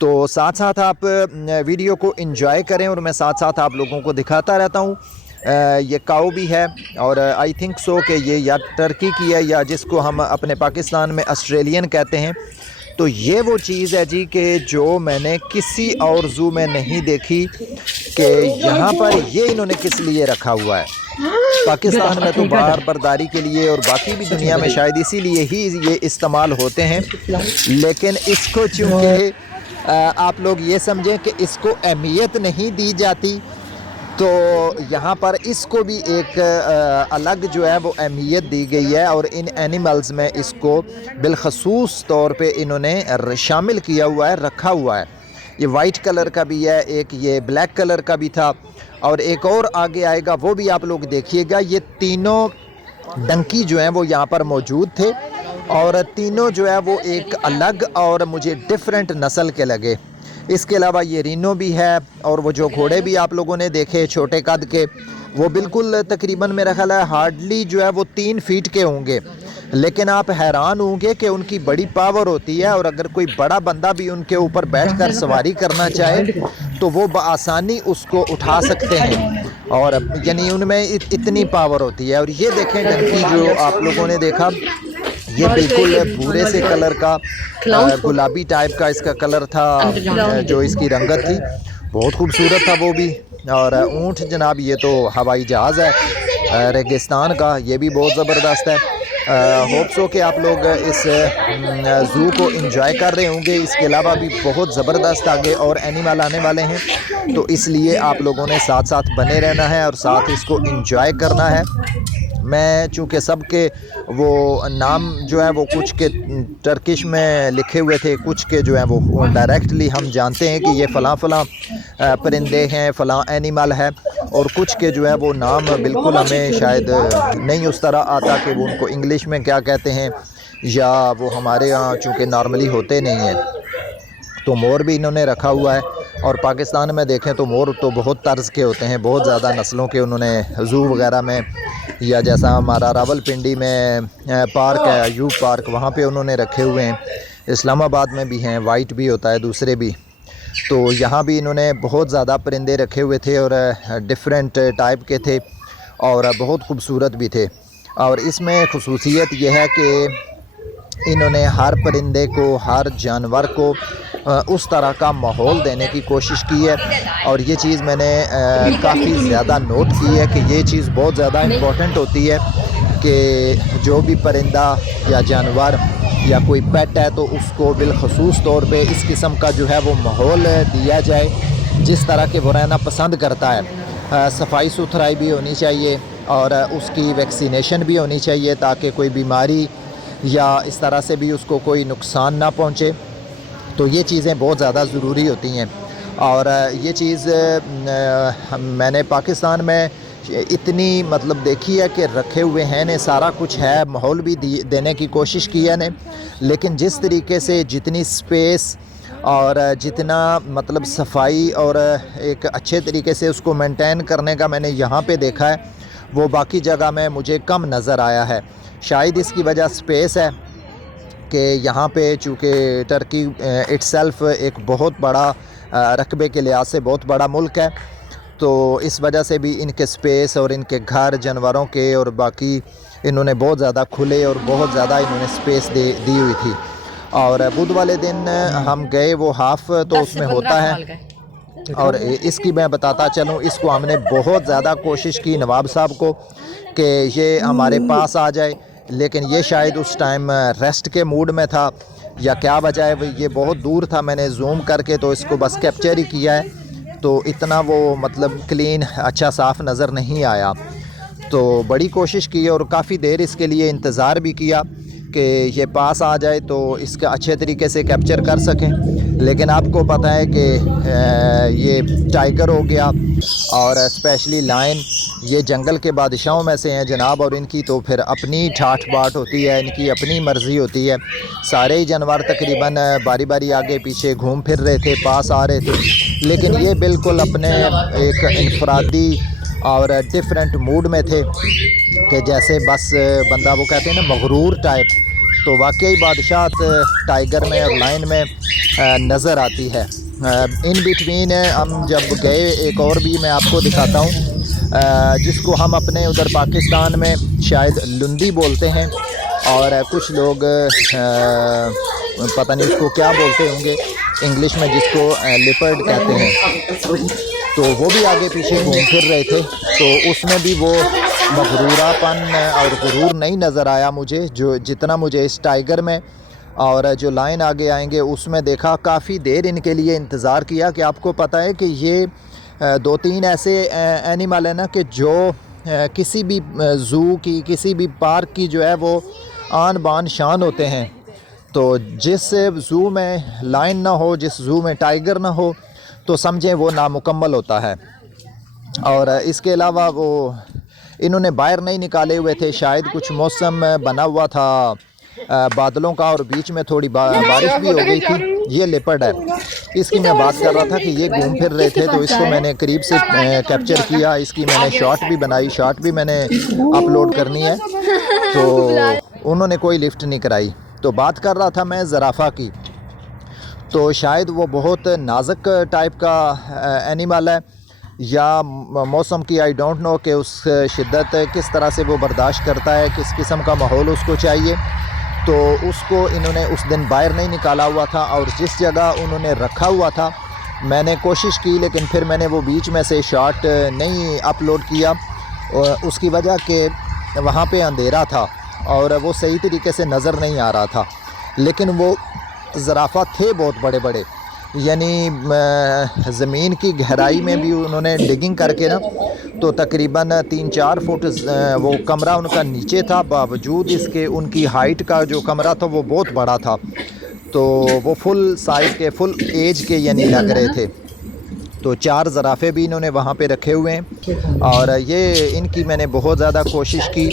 تو ساتھ ساتھ آپ ویڈیو کو انجوائے کریں اور میں ساتھ ساتھ آپ لوگوں کو دکھاتا رہتا ہوں۔ یہ کاؤ بھی ہے اور آئی تھنک سو کہ یہ یا ٹرکی کی ہے یا جس کو ہم اپنے پاکستان میں آسٹریلین کہتے ہیں۔ تو یہ وہ چیز ہے جی کہ جو میں نے کسی اور زو میں نہیں دیکھی کہ یہاں پر یہ انہوں نے کس لیے رکھا ہوا ہے۔ پاکستان میں تو باہر برداری کے لیے اور باقی بھی دنیا میں شاید اسی لیے ہی یہ استعمال ہوتے ہیں، لیکن اس کو چونکہ آپ لوگ یہ سمجھیں کہ اس کو اہمیت نہیں دی جاتی، تو یہاں پر اس کو بھی ایک الگ جو ہے وہ اہمیت دی گئی ہے، اور ان اینیملز میں اس کو بالخصوص طور پہ انہوں نے شامل کیا ہوا ہے، رکھا ہوا ہے۔ یہ وائٹ کلر کا بھی ہے، ایک یہ بلیک کلر کا بھی تھا، اور ایک اور آگے آئے گا وہ بھی آپ لوگ دیکھیے گا۔ یہ تینوں ڈنکی جو ہیں وہ یہاں پر موجود تھے، اور تینوں جو ہے وہ ایک الگ اور مجھے ڈیفرنٹ نسل کے لگے۔ اس کے علاوہ یہ رینو بھی ہے، اور وہ جو گھوڑے بھی آپ لوگوں نے دیکھے چھوٹے قد کے، وہ بالکل تقریباً میرا خیال ہے ہارڈلی جو ہے وہ 3 فیٹ کے ہوں گے، لیکن آپ حیران ہوں گے کہ ان کی بڑی پاور ہوتی ہے، اور اگر کوئی بڑا بندہ بھی ان کے اوپر بیٹھ کر سواری کرنا چاہے تو وہ بآسانی اس کو اٹھا سکتے ہیں، اور یعنی ان میں اتنی پاور ہوتی ہے۔ اور یہ دیکھیں ڈنکی جو آپ لوگوں نے دیکھا، یہ بالکل بھورے سے کلر کا گلابی ٹائپ کا اس کا کلر تھا، جو اس کی رنگت تھی بہت خوبصورت تھا وہ بھی۔ اور اونٹ جناب یہ تو ہوائی جہاز ہے ریگستان کا، یہ بھی بہت زبردست ہے۔ ہوپ سو کہ آپ لوگ اس زو کو انجوائے کر رہے ہوں گے۔ اس کے علاوہ بھی بہت زبردست آگے اور اینیمل آنے والے ہیں، تو اس لیے آپ لوگوں نے ساتھ ساتھ بنے رہنا ہے اور ساتھ اس کو انجوائے کرنا ہے۔ میں چونکہ سب کے وہ نام جو ہے وہ کچھ کے ٹرکش میں لکھے ہوئے تھے، کچھ کے جو ہیں وہ ڈائریکٹلی ہم جانتے ہیں کہ یہ فلاں فلاں پرندے ہیں، فلاں اینیمل ہے، اور کچھ کے جو ہے وہ نام بالکل ہمیں شاید نہیں اس طرح آتا کہ وہ ان کو انگلش میں کیا کہتے ہیں، یا وہ ہمارے ہاں چونکہ نارملی ہوتے نہیں ہیں۔ تو مور بھی انہوں نے رکھا ہوا ہے، اور پاکستان میں دیکھیں تو مور تو بہت طرز کے ہوتے ہیں، بہت زیادہ نسلوں کے انہوں نے زو وغیرہ میں، یا جیسا ہمارا راول پنڈی میں پارک ہے ایوب پارک، وہاں پہ انہوں نے رکھے ہوئے ہیں۔ اسلام آباد میں بھی ہیں، وائٹ بھی ہوتا ہے، دوسرے بھی، تو یہاں بھی انہوں نے بہت زیادہ پرندے رکھے ہوئے تھے، اور ڈیفرنٹ ٹائپ کے تھے، اور بہت خوبصورت بھی تھے۔ اور اس میں خصوصیت یہ ہے کہ انہوں نے ہر پرندے کو، ہر جانور کو اس طرح کا ماحول دینے کی کوشش کی ہے، اور یہ چیز میں نے کافی زیادہ نوٹ کی ہے کہ یہ چیز بہت زیادہ امپورٹنٹ ہوتی ہے کہ جو بھی پرندہ یا جانور یا کوئی پیٹ ہے تو اس کو بالخصوص طور پہ اس قسم کا جو ہے وہ ماحول دیا جائے جس طرح کہ وہ رہنا پسند کرتا ہے۔ صفائی ستھرائی بھی ہونی چاہیے، اور اس کی ویکسینیشن بھی ہونی چاہیے تاکہ کوئی بیماری یا اس طرح سے بھی اس کو کوئی نقصان نہ پہنچے۔ تو یہ چیزیں بہت زیادہ ضروری ہوتی ہیں، اور یہ چیز میں نے پاکستان میں اتنی مطلب دیکھی ہے کہ رکھے ہوئے ہیں نے، سارا کچھ ہے، ماحول بھی دینے کی کوشش کی ہے نے، لیکن جس طریقے سے جتنی سپیس اور جتنا مطلب صفائی اور ایک اچھے طریقے سے اس کو مینٹین کرنے کا میں نے یہاں پہ دیکھا ہے، وہ باقی جگہ میں مجھے کم نظر آیا ہے۔ شاید اس کی وجہ سپیس ہے کہ یہاں پہ چونکہ ٹرکی اٹ سیلف ایک بہت بڑا رقبے کے لحاظ سے بہت بڑا ملک ہے، تو اس وجہ سے بھی ان کے سپیس اور ان کے گھر جانوروں کے اور باقی انہوں نے بہت زیادہ کھلے اور بہت زیادہ انہوں نے سپیس دی ہوئی تھی۔ اور بدھ والے دن ہم گئے، وہ ہاف تو اس میں ہوتا ہے، اور اس کی میں بتاتا چلوں، اس کو ہم نے بہت زیادہ کوشش کی نواب صاحب کو کہ یہ ہمارے پاس آ جائے، لیکن یہ شاید اس ٹائم ریسٹ کے موڈ میں تھا یا کیا وجہ ہے، یہ بہت دور تھا، میں نے زوم کر کے تو اس کو بس کیپچر ہی کیا ہے، تو اتنا وہ مطلب کلین اچھا صاف نظر نہیں آیا۔ تو بڑی کوشش کی اور کافی دیر اس کے لیے انتظار بھی کیا کہ یہ پاس آ جائے تو اس کا اچھے طریقے سے کیپچر کر سکیں، لیکن آپ کو پتہ ہے کہ یہ ٹائیگر ہو گیا اور اسپیشلی لائن، یہ جنگل کے بادشاہوں میں سے ہیں جناب، اور ان کی تو پھر اپنی ٹھاٹھ باٹ ہوتی ہے، ان کی اپنی مرضی ہوتی ہے۔ سارے ہی جانور تقریباً باری باری آگے پیچھے گھوم پھر رہے تھے، پاس آ رہے تھے، لیکن یہ بالکل اپنے ایک انفرادی اور ڈیفرنٹ موڈ میں تھے کہ جیسے بس بندہ وہ کہتے ہیں نا مغرور ٹائپ، تو واقعی بادشاہت ٹائیگر میں اور لائن میں نظر آتی ہے۔ ان بٹوین ہم جب گئے، ایک اور بھی میں آپ کو دکھاتا ہوں جس کو ہم اپنے ادھر پاکستان میں شاید لندی بولتے ہیں، اور کچھ لوگ پتہ نہیں اس کو کیا بولتے ہوں گے انگلش میں، جس کو لیپرڈ کہتے ہیں۔ تو وہ بھی آگے پیچھے گھوم پھر رہے تھے، تو اس میں بھی وہ مغرورہ پن اور غرور نہیں نظر آیا مجھے جو جتنا مجھے اس ٹائیگر میں، اور جو لائن آگے آئیں گے اس میں دیکھا۔ کافی دیر ان کے لیے انتظار کیا کہ آپ کو پتہ ہے کہ یہ 2-3 ایسے اینیمل ہیں نا کہ جو کسی بھی زو کی، کسی بھی پارک کی جو ہے وہ آن بان شان ہوتے ہیں۔ تو جس زو میں لائن نہ ہو، جس زو میں ٹائیگر نہ ہو، تو سمجھیں وہ نامکمل ہوتا ہے۔ اور اس کے علاوہ وہ انہوں نے باہر نہیں نکالے ہوئے تھے، شاید کچھ موسم بنا ہوا تھا بادلوں کا، اور بیچ میں تھوڑی بارش بھی ہو گئی تھی۔ یہ لیپرڈ ہے، اس کی میں بات کر رہا تھا کہ یہ گھوم پھر رہے تھے، تو اس کو میں نے قریب سے کیپچر کیا، اس کی میں نے شارٹ بھی بنائی، شارٹ بھی میں نے اپلوڈ کرنی ہے۔ تو انہوں نے کوئی لفٹ نہیں کرائی۔ تو بات کر رہا تھا میں زرافہ کی، تو شاید وہ بہت نازک ٹائپ کا اینیمل ہے، یا موسم کی آئی ڈونٹ نو کہ اس شدت کس طرح سے وہ برداشت کرتا ہے، کس قسم کا ماحول اس کو چاہیے۔ تو اس کو انہوں نے اس دن باہر نہیں نکالا ہوا تھا، اور جس جگہ انہوں نے رکھا ہوا تھا میں نے کوشش کی، لیکن پھر میں نے وہ بیچ میں سے شارٹ نہیں اپلوڈ کیا، اس کی وجہ کہ وہاں پہ اندھیرا تھا اور وہ صحیح طریقے سے نظر نہیں آ رہا تھا۔ لیکن وہ زرافہ تھے بہت بڑے بڑے، یعنی زمین کی گہرائی میں بھی انہوں نے ڈگنگ کر کے نا، تو تقریباً 3-4 فٹ وہ کمرہ ان کا نیچے تھا، باوجود اس کے ان کی ہائٹ کا جو کمرہ تھا وہ بہت بڑا تھا۔ تو وہ فل سائز کے، فل ایج کے یعنی لگ رہے تھے۔ تو 4 زرافے بھی انہوں نے وہاں پہ رکھے ہوئے ہیں، اور یہ ان کی میں نے بہت زیادہ کوشش کی،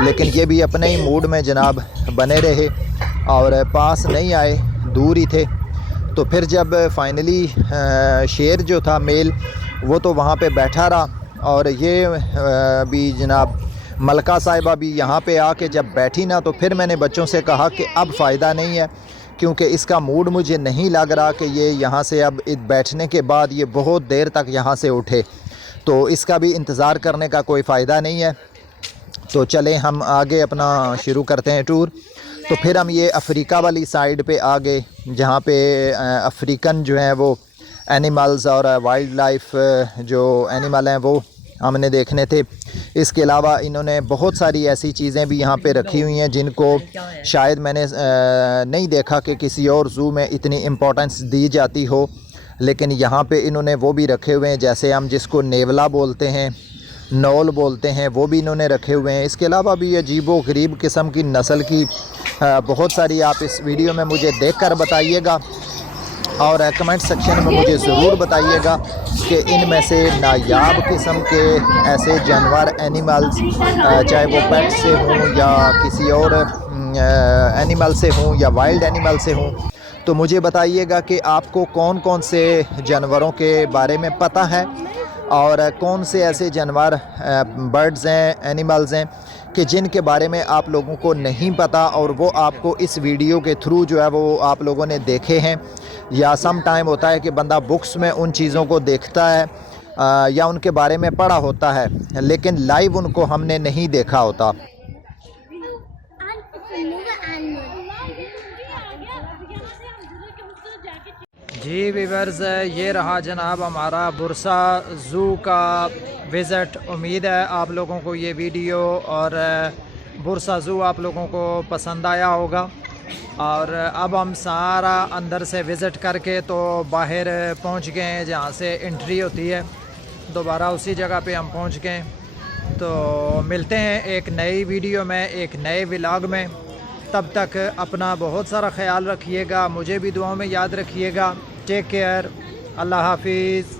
لیکن یہ بھی اپنے ہی موڈ میں جناب بنے رہے اور پاس نہیں آئے، دور ہی تھے۔ تو پھر جب فائنلی شیر جو تھا میل وہ تو وہاں پہ بیٹھا رہا، اور یہ بھی جناب ملکہ صاحبہ بھی یہاں پہ آ کے جب بیٹھی نا، تو پھر میں نے بچوں سے کہا کہ اب فائدہ نہیں ہے، کیونکہ اس کا موڈ مجھے نہیں لگ رہا کہ یہ یہاں سے اب بیٹھنے کے بعد یہ بہت دیر تک یہاں سے اٹھے، تو اس کا بھی انتظار کرنے کا کوئی فائدہ نہیں ہے۔ تو چلیں ہم آگے اپنا شروع کرتے ہیں ٹور۔ تو پھر ہم یہ افریقہ والی سائڈ پہ آگے، جہاں پہ افریقن جو ہیں وہ اینیملز اور وائلڈ لائف جو اینیمل ہیں وہ ہم نے دیکھنے تھے۔ اس کے علاوہ انہوں نے بہت ساری ایسی چیزیں بھی یہاں پہ رکھی ہوئی ہیں جن کو شاید میں نے نہیں دیکھا کہ کسی اور زو میں اتنی امپورٹنس دی جاتی ہو، لیکن یہاں پہ انہوں نے وہ بھی رکھے ہوئے ہیں، جیسے ہم جس کو نیولا بولتے ہیں، نول بولتے ہیں، وہ بھی انہوں نے رکھے ہوئے ہیں۔ اس کے علاوہ بھی عجیب و غریب قسم کی نسل کی بہت ساری آپ اس ویڈیو میں مجھے دیکھ کر بتائیے گا، اور کمنٹ سیکشن میں مجھے ضرور بتائیے گا کہ ان میں سے نایاب قسم کے ایسے جانور اینیملز، چاہے وہ پیٹ سے ہوں یا کسی اور اینیمل سے ہوں یا وائلڈ اینیمل سے ہوں، تو مجھے بتائیے گا کہ آپ کو کون کون سے جانوروں کے بارے میں پتہ ہے، اور کون سے ایسے جانور برڈز ہیں، اینیملز ہیں کہ جن کے بارے میں آپ لوگوں کو نہیں پتہ، اور وہ آپ کو اس ویڈیو کے تھرو جو ہے وہ آپ لوگوں نے دیکھے ہیں، یا سم ٹائم ہوتا ہے کہ بندہ بکس میں ان چیزوں کو دیکھتا ہے یا ان کے بارے میں پڑھا ہوتا ہے، لیکن لائیو ان کو ہم نے نہیں دیکھا ہوتا۔ جی ویورز، یہ رہا جناب ہمارا برسا زو کا وزٹ۔ امید ہے آپ لوگوں کو یہ ویڈیو اور برسا زو آپ لوگوں کو پسند آیا ہوگا، اور اب ہم سارا اندر سے وزٹ کر کے تو باہر پہنچ گئے ہیں جہاں سے انٹری ہوتی ہے، دوبارہ اسی جگہ پہ ہم پہنچ گئے۔ تو ملتے ہیں ایک نئی ویڈیو میں، ایک نئے ولاگ میں، تب تک اپنا بہت سارا خیال رکھیے گا، مجھے بھی دعاؤں میں یاد رکھیے گا۔ ٹیک کیئر، اللہ حافظ۔